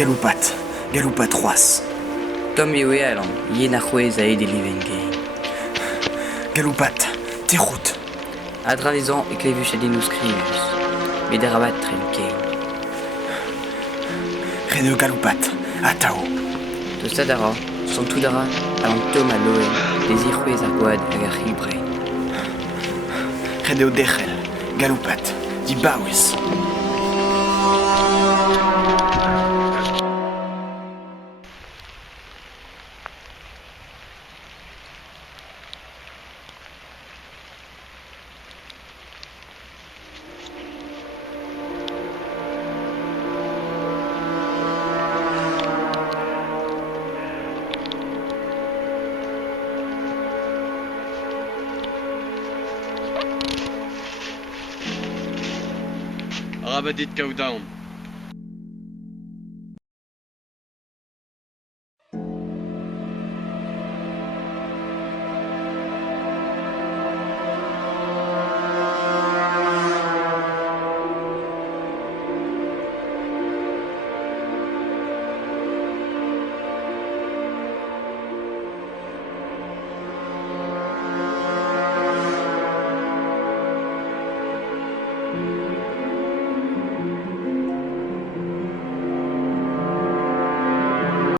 Galoupat, galoupat roas. Tom Yue Alan, Yenachwe Zaid et Livengay. Galoupat, Terout. Adranizan et Clevus Adinus Crius. Mederabat Trinkein. Rene galoupat, Atao. De Sadara, Santudara, Alan Tom Aloe, des Irhues Arquad Agari Brain. Rene Dechel, galoupat, Di Bawis. Rabadit Kaudown.